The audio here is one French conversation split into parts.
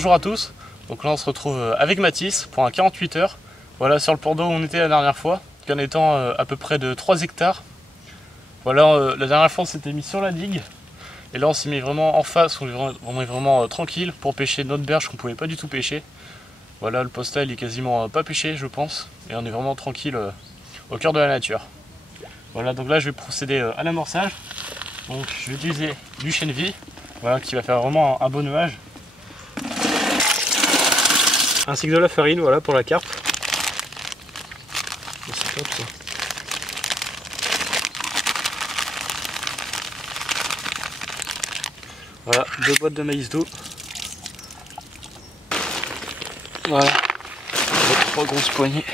bonjour à tous. Donc là on se retrouve avec Mathis pour un 48 heures. Voilà, sur le plan d'eau où on était la dernière fois, qu'en étant à peu près de 3 hectares. Voilà, la dernière fois on s'était mis sur la digue. Et là on s'est mis vraiment en face, on est vraiment tranquille pour pêcher notre berge qu'on pouvait pas du tout pêcher. Voilà, le poste là il est quasiment pas pêché je pense. Et on est vraiment tranquille au cœur de la nature. Voilà, donc là je vais procéder à l'amorçage. Donc je vais utiliser du chènevis, voilà, qui va faire vraiment un beau nuage. Ainsi que de la farine, voilà, pour la carpe. C'est top ça. Voilà, 2 boîtes de maïs doux. Voilà, avec 3 grosses poignées.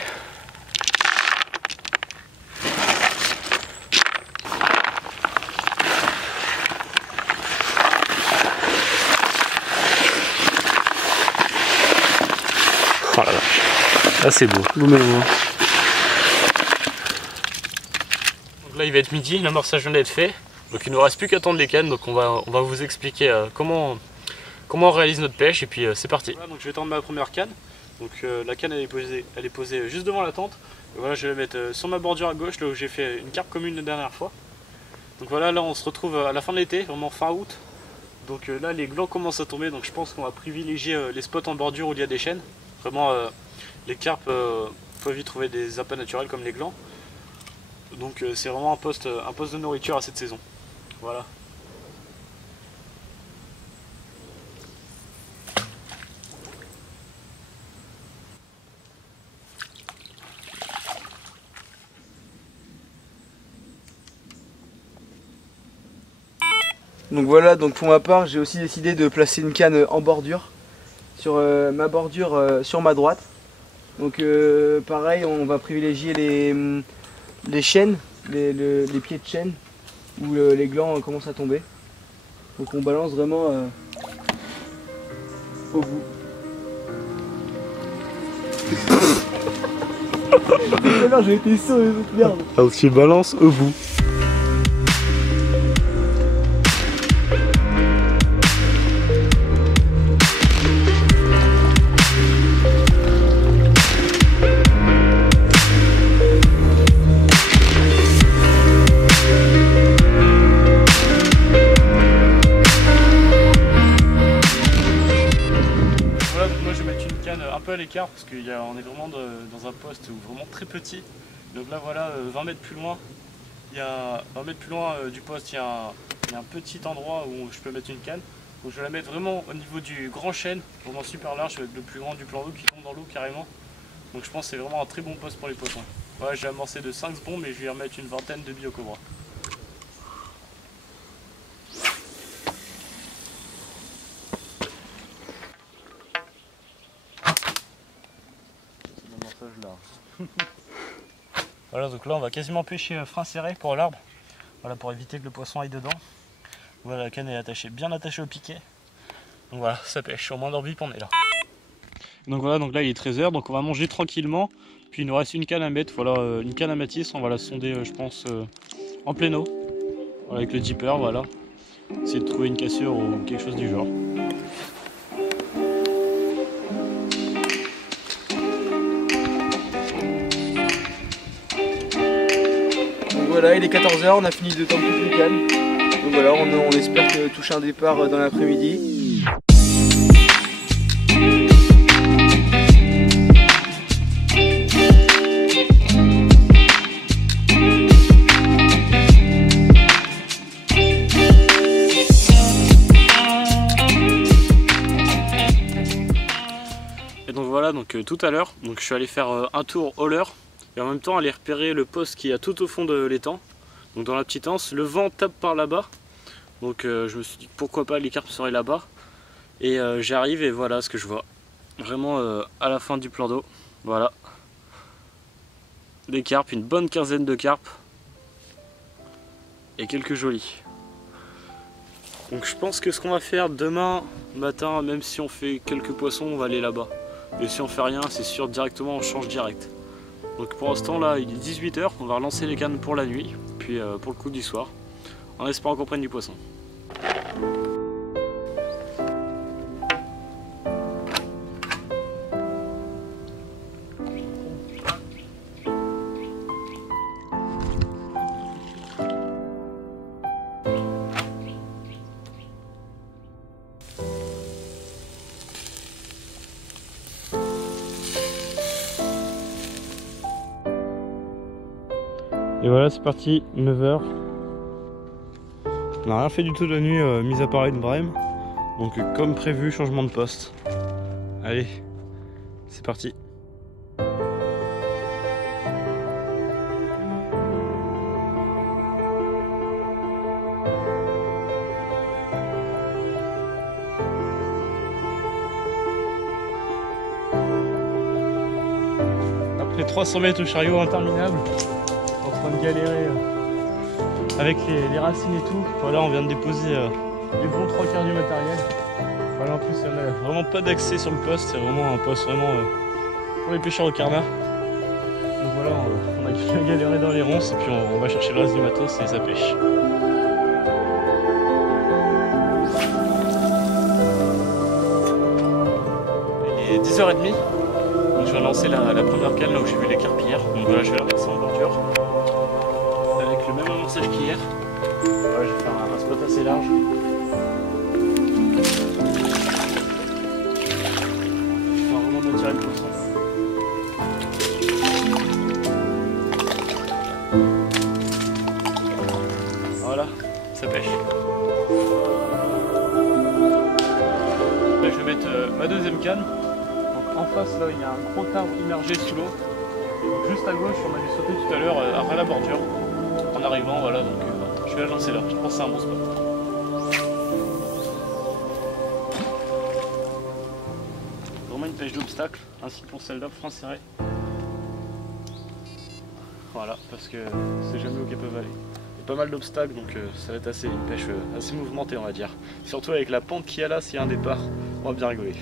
Oh là là, là c'est beau, beau mélange. Donc là il va être midi, l'amorçage vient d'être fait. Donc il ne nous reste plus qu'à tendre les cannes, donc on va vous expliquer comment on réalise notre pêche et puis c'est parti. Voilà, donc je vais tendre ma première canne. Donc la canne elle est posée juste devant la tente. Et voilà, je vais la mettre sur ma bordure à gauche, là où j'ai fait une carpe commune la dernière fois. Donc voilà, là on se retrouve à la fin de l'été, vraiment fin août. Donc là les glands commencent à tomber, donc je pense qu'on va privilégier les spots en bordure où il y a des chênes. Vraiment les carpes peuvent y trouver des appâts naturels comme les glands. Donc c'est vraiment un poste de nourriture à cette saison. Voilà. Donc voilà, donc pour ma part j'ai aussi décidé de placer une canne en bordure sur ma bordure sur ma droite. Donc pareil, on va privilégier les chênes, les pieds de chêne où les glands commencent à tomber. Donc on balance vraiment au bout. J'ai été sûr de toute merde. Alors tu balances au bout. Un peu à l'écart parce qu'on est vraiment dans un poste où vraiment très petit. Donc là voilà, 20 mètres plus loin, du poste, il y a un petit endroit où je peux mettre une canne. Donc je vais la mettre vraiment au niveau du grand chêne, vraiment super large avec le plus grand du plan d'eau qui tombe dans l'eau carrément. Donc je pense que c'est vraiment un très bon poste pour les poissons. Voilà, j'ai amorcé de 5 bombes et je vais y remettre une vingtaine de biocobras. Voilà, donc là on va quasiment pêcher frein serré pour l'arbre, voilà, pour éviter que le poisson aille dedans. Voilà, la canne est attachée, bien attachée au piquet. Donc voilà, ça pêche, au moins d'envie on est là. Donc voilà, donc là il est 13 h, donc on va manger tranquillement. Puis il nous reste une canne à mettre, voilà, une canne à Mathis, on va la sonder je pense en pleine eau. Voilà, avec le dipper, voilà. Essayer de trouver une cassure ou quelque chose du genre. Voilà, il est 14 h, on a fini de tendre toutes les cannes. Donc voilà, on espère toucher un départ dans l'après-midi. Et donc voilà, donc tout à l'heure, je suis allé faire un tour au leurre. Et en même temps aller repérer le poste qui est tout au fond de l'étang, donc dans la petite anse. Le vent tape par là-bas, donc je me suis dit pourquoi pas les carpes seraient là-bas. Et j'arrive et voilà ce que je vois. Vraiment à la fin du plan d'eau, voilà. Des carpes, une bonne quinzaine de carpes. Et quelques jolis. Donc je pense que ce qu'on va faire demain matin, même si on fait quelques poissons, on va aller là-bas. Et si on fait rien, c'est sûr, directement on change direct. Donc pour l'instant là il est 18 h, on va relancer les cannes pour la nuit, puis pour le coup du soir, en espérant qu'on prenne du poisson. Et voilà, c'est parti, 9 h. On n'a rien fait du tout de la nuit, mis à part une brème. Donc comme prévu, changement de poste. Allez, c'est parti. Après 300 mètres au chariot interminable, en train de galérer avec les racines et tout. Voilà, on vient de déposer les bons 3/4 du matériel. Voilà, en plus il n'y a vraiment pas d'accès sur le poste, c'est vraiment un poste vraiment pour les pêcheurs au carnat. Donc voilà, on a bien galéré dans les ronces et puis on va chercher le reste du matos et ça pêche. Il est 10h30, donc je vais lancer la première canne là où j'ai vu les carpillères. Donc voilà, je vais la passer en bordure avec le même amorçage qu'hier. Voilà, je vais faire un spot assez large. Le poisson. Voilà, ça pêche. Là, je vais mettre ma deuxième canne. Donc, en face, là, il y a un gros arbre immergé sous l'eau. Juste à gauche, on avait sauté tout à l'heure à la bordure. En arrivant, voilà, donc je vais la lancer là. Je pense que c'est un bon spot. Une pêche d'obstacle ainsi que pour celle-là, frein serré. Voilà, parce que c'est jamais au Cap Vallée. Il y a pas mal d'obstacles, donc ça va être une pêche assez mouvementée, on va dire. Surtout avec la pente qu'il y a là, s'il y a un départ, on va bien rigoler.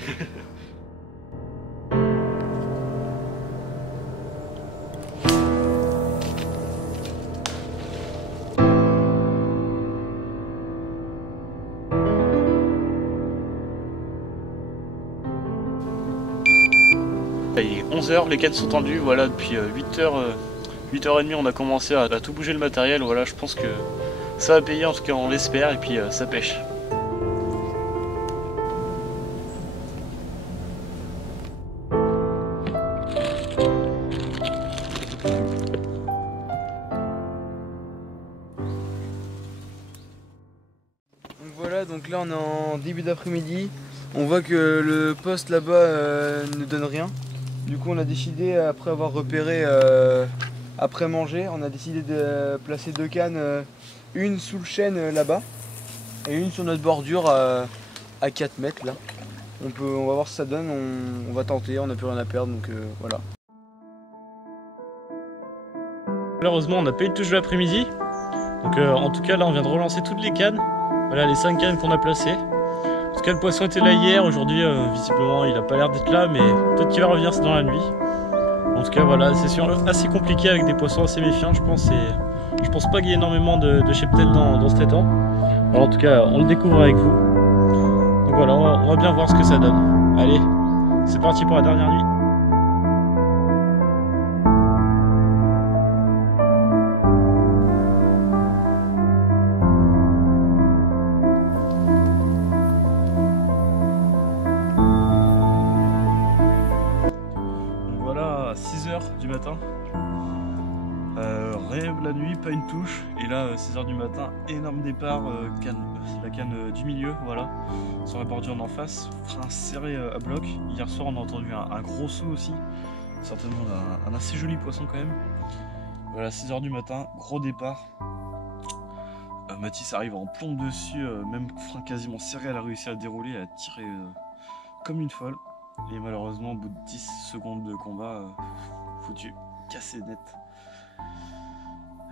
Il est 11 h, les cannes sont tendues, voilà, depuis 8h30 on a commencé à tout bouger le matériel, voilà, je pense que ça va payer, en tout cas on l'espère, et puis ça pêche. Donc voilà, donc là on est en début d'après-midi, on voit que le poste là-bas ne donne rien. Du coup on a décidé, après avoir repéré après manger, on a décidé de placer 2 cannes, une sous le chêne là-bas et une sur notre bordure à 4 mètres là. On va voir ce que ça donne, on va tenter, on n'a plus rien à perdre, donc voilà. Malheureusement on n'a pas eu de touche de l'après-midi, donc en tout cas là on vient de relancer toutes les cannes. Voilà les 5 cannes qu'on a placées. En tout cas le poisson était là hier, aujourd'hui visiblement il n'a pas l'air d'être là, mais peut-être qu'il va revenir dans la nuit. En tout cas voilà, session assez compliquée avec des poissons assez méfiants je pense, et je pense pas qu'il y ait énormément de cheptel dans cet étang. Alors en tout cas on le découvre avec vous. Donc voilà, on va bien voir ce que ça donne. Allez, c'est parti pour la dernière nuit. Voilà, 6 h du matin. Rêve la nuit, pas une touche. Et là, 6 h du matin, énorme départ, la canne du milieu, voilà, sur la bordure d'en face, frein serré à bloc. Hier soir, on a entendu un gros saut aussi, certainement un assez joli poisson quand même. Voilà, 6 h du matin, gros départ. Mathis arrive en plombe dessus, même frein quasiment serré, elle a réussi à dérouler, à tirer comme une folle. Et malheureusement, au bout de 10 secondes de combat, foutu, cassé net.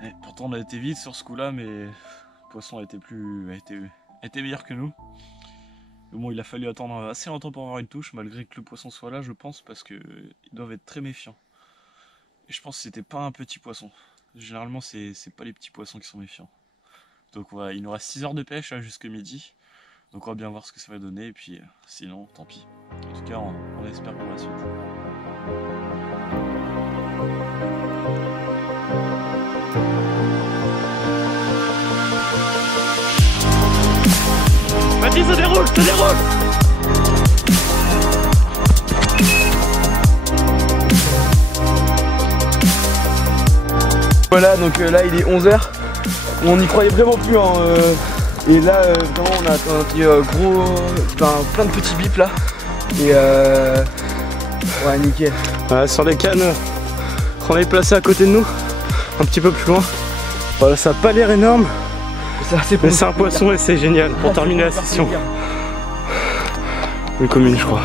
Et pourtant on a été vite sur ce coup là, mais le poisson a été meilleur que nous. Mais bon, il a fallu attendre assez longtemps pour avoir une touche, malgré que le poisson soit là je pense, parce qu'ils doivent être très méfiants. Et je pense que c'était pas un petit poisson. Généralement c'est pas les petits poissons qui sont méfiants. Donc voilà, il nous reste 6 heures de pêche jusqu'à midi. Donc on va bien voir ce que ça va donner, et puis sinon tant pis. En tout cas on espère pour la suite. Vas-y, ça déroule, ça déroule! Voilà, donc là il est 11h. On n'y croyait vraiment plus hein, et là vraiment on a entendu plein de petits bips là. Et ouais, nickel. Voilà, sur les cannes qu'on est placé à côté de nous, un petit peu plus loin. Voilà, ça n'a pas l'air énorme, mais c'est un poisson et c'est génial pour terminer la session. Une commune, je crois.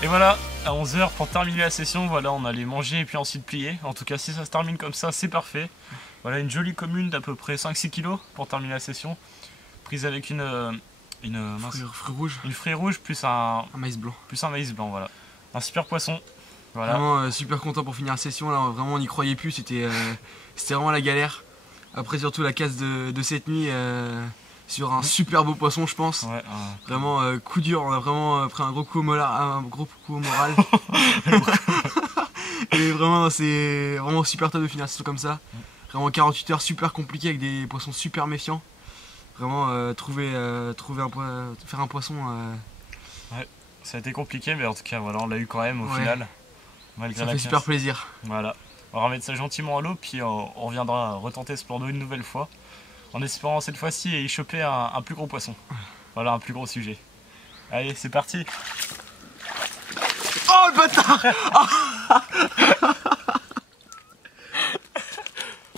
Et voilà, à 11h pour terminer la session, voilà, on allait manger et puis ensuite plier. En tout cas, si ça se termine comme ça, c'est parfait. Voilà, une jolie commune d'à peu près 5-6 kg pour terminer la session. Prise avec une fruit rouge plus un maïs blanc. Plus un maïs blanc, voilà. Un super poisson. Voilà. Vraiment super content pour finir la session, là, vraiment on n'y croyait plus, c'était vraiment la galère. Après surtout la casse de cette nuit sur un super beau poisson je pense. Ouais, vraiment coup dur, on a vraiment pris un gros coup au moral. Et vraiment c'est vraiment super top de finir la session comme ça. Vraiment 48 heures super compliqué avec des poissons super méfiants. Vraiment faire un poisson. Ouais, ça a été compliqué mais en tout cas voilà, on l'a eu quand même au final. Malgré ça fait super plaisir. Voilà. On va remettre ça gentiment à l'eau, puis on reviendra retenter ce plan d'eau une nouvelle fois, en espérant cette fois-ci y choper un plus gros poisson. Voilà, un plus gros sujet. Allez, c'est parti. Oh le bâtard.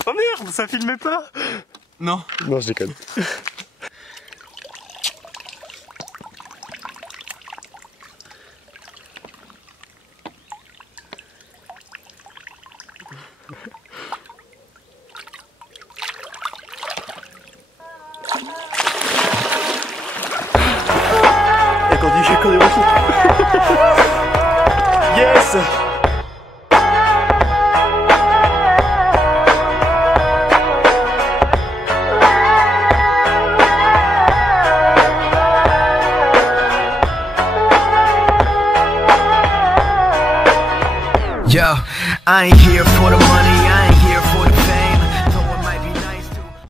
Oh merde, ça filmait pas. Non. Non, je déconne. Quand des retours. Yes. Yo, I ain't here for the money.